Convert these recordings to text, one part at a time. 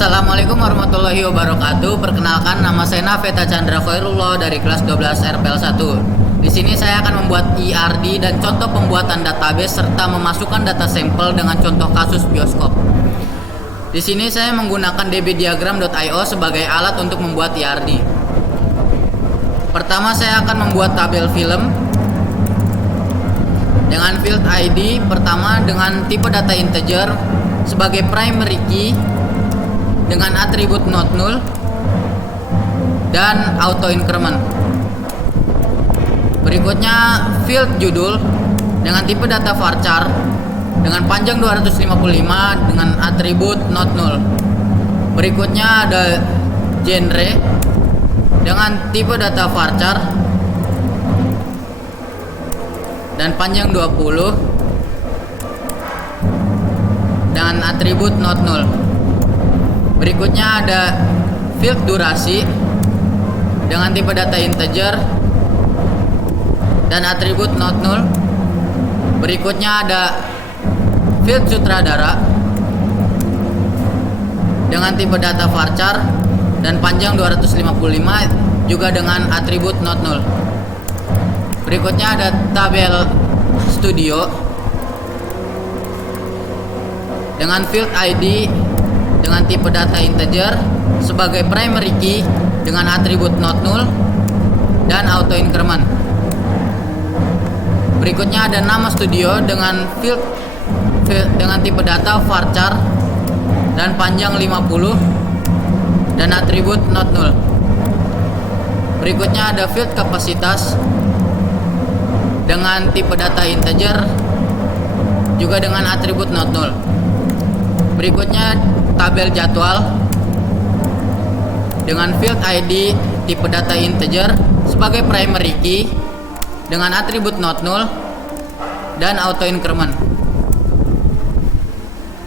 Assalamualaikum warahmatullahi wabarakatuh. Perkenalkan, nama saya Naveta Chandra Khairullah dari kelas 12 RPL 1. Di sini saya akan membuat ERD dan contoh pembuatan database serta memasukkan data sampel dengan contoh kasus bioskop. Di sini saya menggunakan dbdiagram.io sebagai alat untuk membuat ERD. Pertama, saya akan membuat tabel film dengan field ID pertama dengan tipe data integer sebagai primary key dengan atribut not null dan auto increment. Berikutnya field judul dengan tipe data varchar dengan panjang 255 dengan atribut not null. Berikutnya ada genre dengan tipe data varchar dan panjang 20 dengan atribut not null. Berikutnya ada field durasi dengan tipe data integer dan atribut not null. Berikutnya ada field sutradara dengan tipe data varchar dan panjang 255 juga dengan atribut not null. Berikutnya ada tabel studio dengan field ID dengan tipe data integer sebagai primary key dengan atribut not null dan auto increment. Berikutnya ada nama studio dengan field dengan tipe data varchar dan panjang 50 dan atribut not null. Berikutnya ada field kapasitas dengan tipe data integer juga dengan atribut not null. Berikutnya tabel jadwal dengan field ID tipe data integer sebagai primary key dengan atribut not null dan auto increment.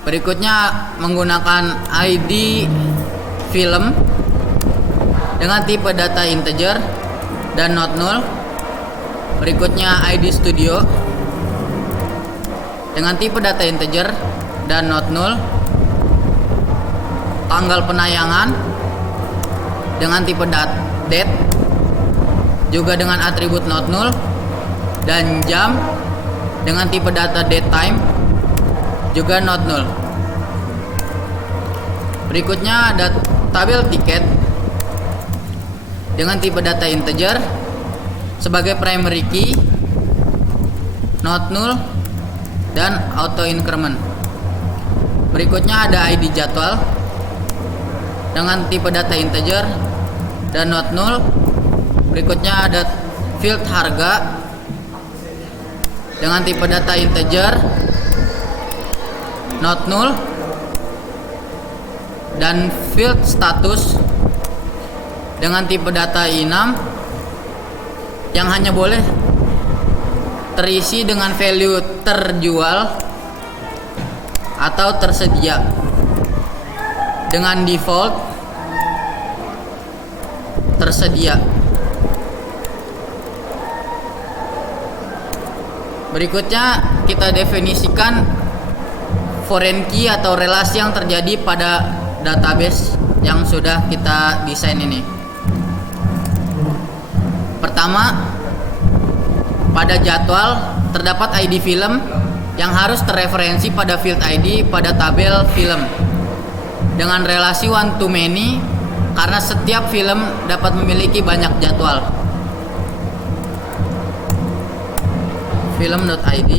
Berikutnya menggunakan ID film dengan tipe data integer dan not null. Berikutnya ID studio dengan tipe data integer dan not null. Tanggal penayangan dengan tipe date juga dengan atribut not null dan jam dengan tipe data date time juga not null. Berikutnya ada tabel tiket dengan tipe data integer sebagai primary key, not null dan auto increment. Berikutnya ada ID jadwal dengan tipe data integer dan not null. Berikutnya ada field harga dengan tipe data integer, not null dan field status dengan tipe data I6 yang hanya boleh terisi dengan value terjual atau tersedia dengan default tersedia. Berikutnya kita definisikan foreign key atau relasi yang terjadi pada database yang sudah kita desain ini. Pertama, pada jadwal terdapat ID film yang harus terreferensi pada field ID pada tabel film dengan relasi one to many karena setiap film dapat memiliki banyak jadwal. Film.id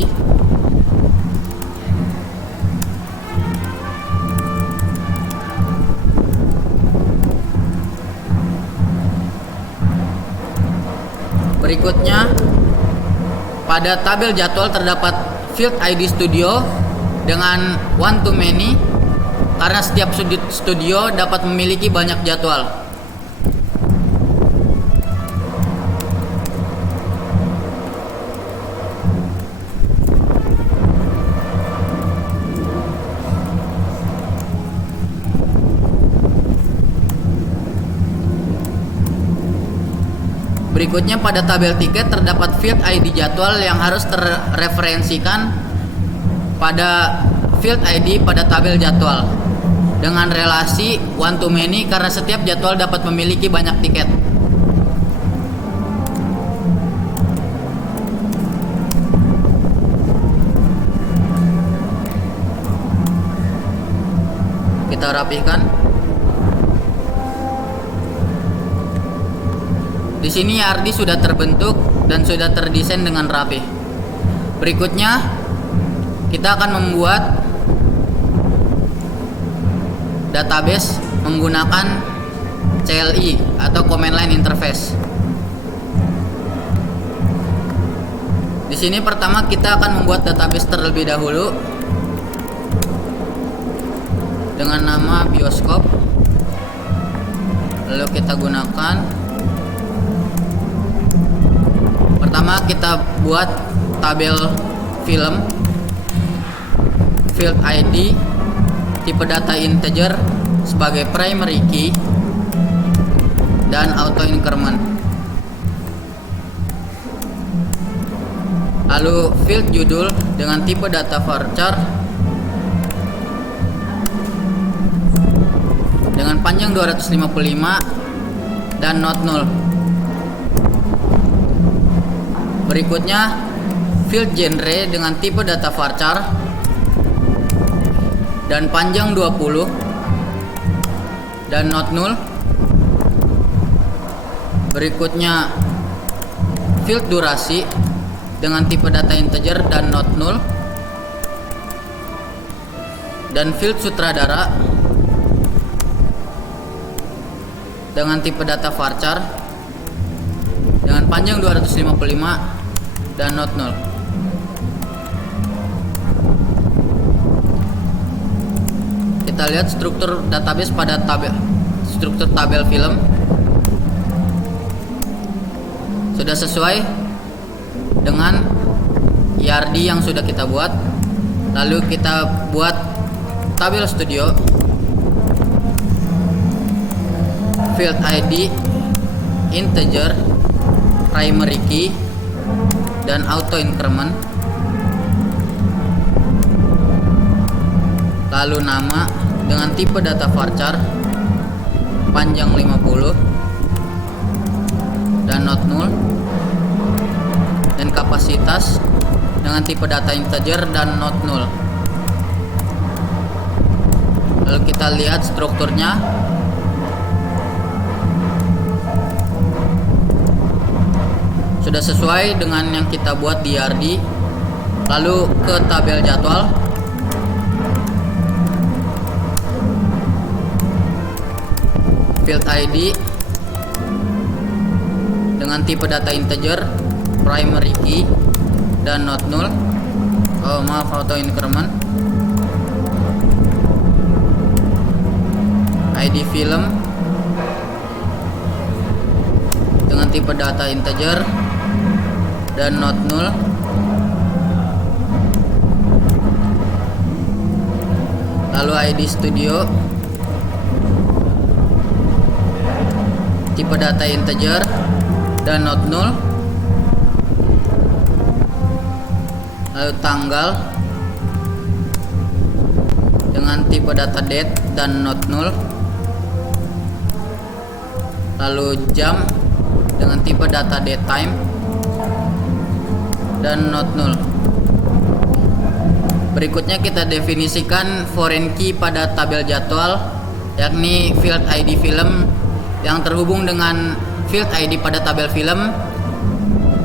berikutnya, pada tabel jadwal terdapat field ID studio dengan one to many karena setiap studio dapat memiliki banyak jadwal. Berikutnya pada tabel tiket terdapat field ID jadwal yang harus terreferensikan pada field ID pada tabel jadwal dengan relasi one to many karena setiap jadwal dapat memiliki banyak tiket. Kita rapihkan. Di sini IRD sudah terbentuk dan sudah terdesain dengan rapi. Berikutnya kita akan membuat database menggunakan CLI atau Command Line Interface. Di sini pertama kita akan membuat database terlebih dahulu dengan nama bioskop. Lalu kita gunakan. Pertama kita buat tabel film, field ID, tipe data integer sebagai primary key, dan auto increment. Lalu field judul dengan tipe data varchar dengan panjang 255 dan not null. Berikutnya field genre dengan tipe data varchar dan panjang 20 dan not null. Berikutnya field durasi dengan tipe data integer dan not null, dan field sutradara dengan tipe data varchar dengan panjang 255 dan not null. Kita lihat struktur database pada struktur tabel film sudah sesuai dengan IRD yang sudah kita buat. Lalu kita buat tabel studio, field ID, integer, primary key, dan auto increment. Lalu nama dengan tipe data varchar panjang 50 dan not null, dan kapasitas dengan tipe data integer dan not null. Lalu kita lihat strukturnya. Sudah sesuai dengan yang kita buat di IRD. Lalu ke tabel jadwal. Field ID dengan tipe data integer, primary key, dan not null. Auto increment. ID film dengan tipe data integer dan not null. Lalu ID studio tipe data integer dan not null. Lalu tanggal dengan tipe data date dan not null. Lalu jam dengan tipe data date time dan not null. Berikutnya kita definisikan foreign key pada tabel jadwal, yakni field ID film yang terhubung dengan field ID pada tabel film,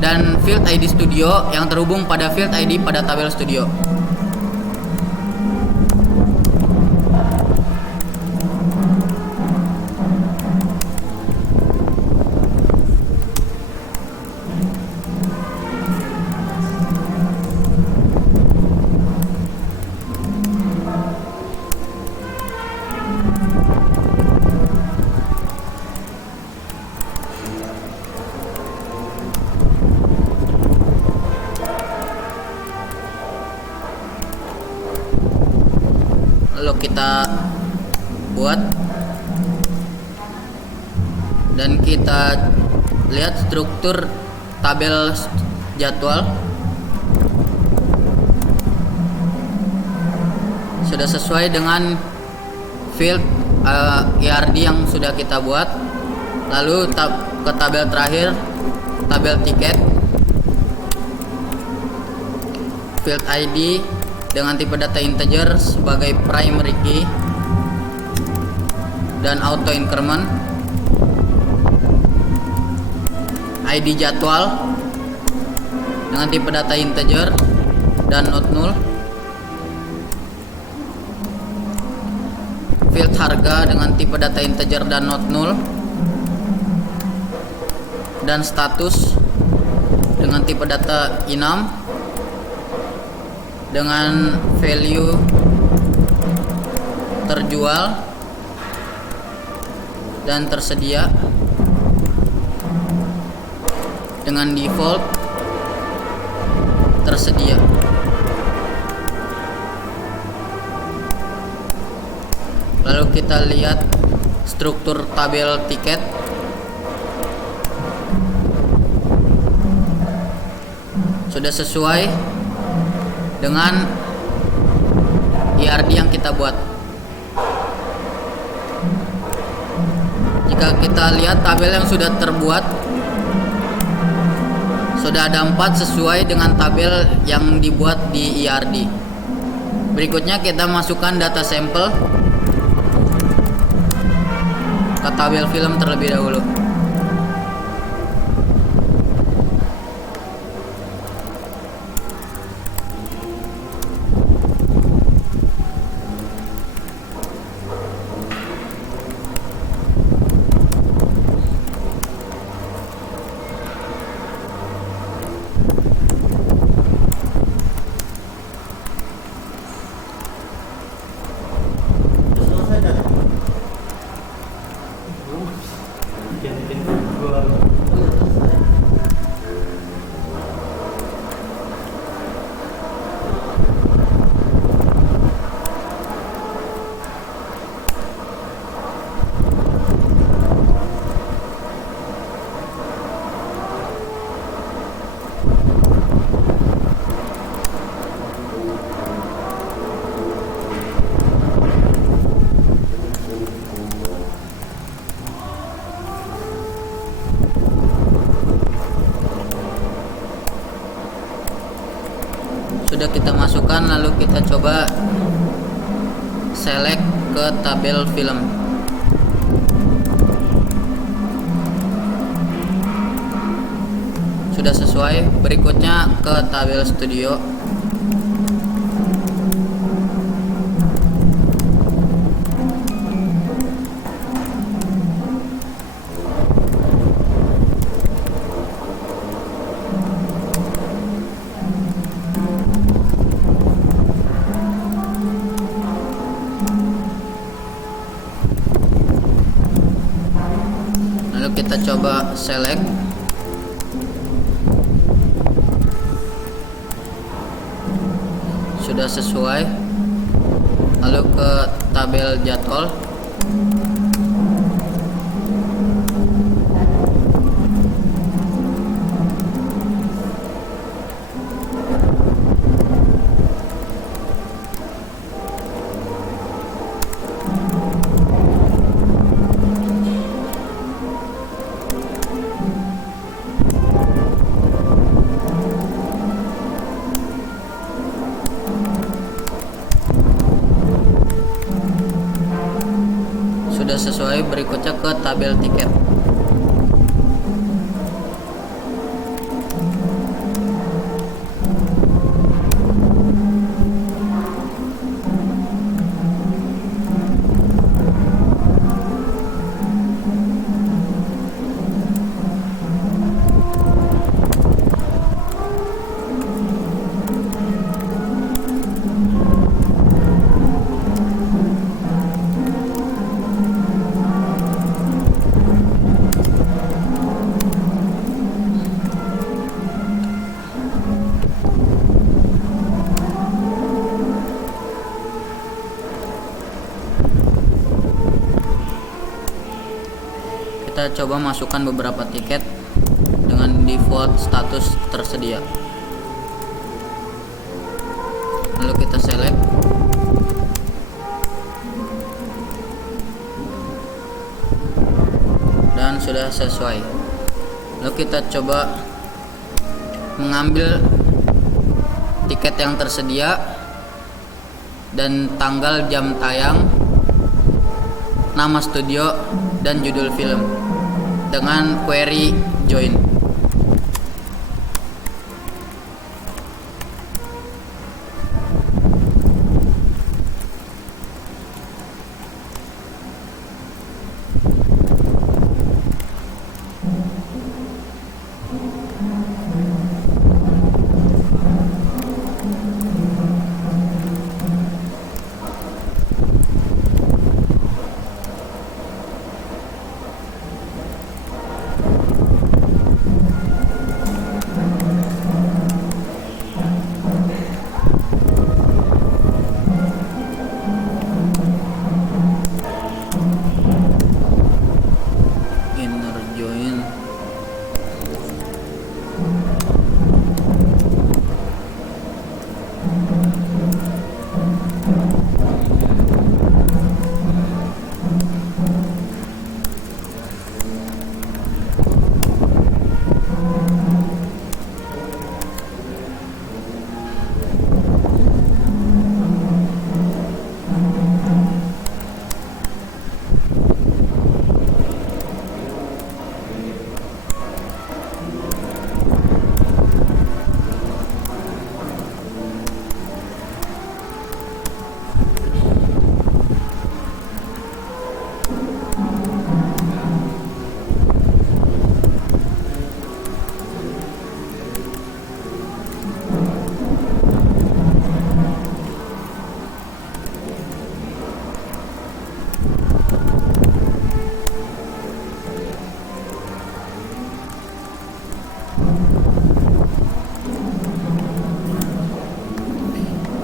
dan field ID studio yang terhubung pada field ID pada tabel studio. Lalu kita buat dan kita lihat struktur tabel jadwal sudah sesuai dengan field ERD yang sudah kita buat. Lalu ke tabel terakhir, tabel tiket, field ID dengan tipe data integer sebagai primary key dan auto increment, ID jadwal dengan tipe data integer dan not null, field harga dengan tipe data integer dan not null, dan status dengan tipe data enum dengan value terjual dan tersedia dengan default tersedia. Lalu kita lihat struktur tabel tiket. Sudah sesuai dengan ERD yang kita buat. Jika kita lihat tabel yang sudah terbuat, sudah ada 4 sesuai dengan tabel yang dibuat di ERD. Berikutnya kita masukkan data sampel ke tabel film terlebih dahulu. Sudah kita masukkan, lalu kita coba select ke tabel film. Sudah sesuai. Berikutnya ke tabel studio. Kita coba select. Sudah sesuai. Lalu ke tabel jadwal. Sudah sesuai. Berikutnya ke tabel tiket. Kita coba masukkan beberapa tiket dengan default status tersedia. Lalu kita select. mudah-mudahan sudah sesuai. Lalu kita coba mengambil tiket yang tersedia dan tanggal jam tayang, nama studio dan judul film dengan query join.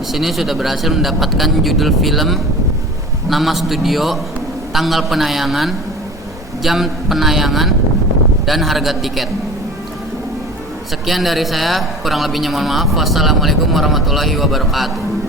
Di sini sudah berhasil mendapatkan judul film, nama studio, tanggal penayangan, jam penayangan, dan harga tiket. Sekian dari saya, kurang lebihnya mohon maaf. Wassalamualaikum warahmatullahi wabarakatuh.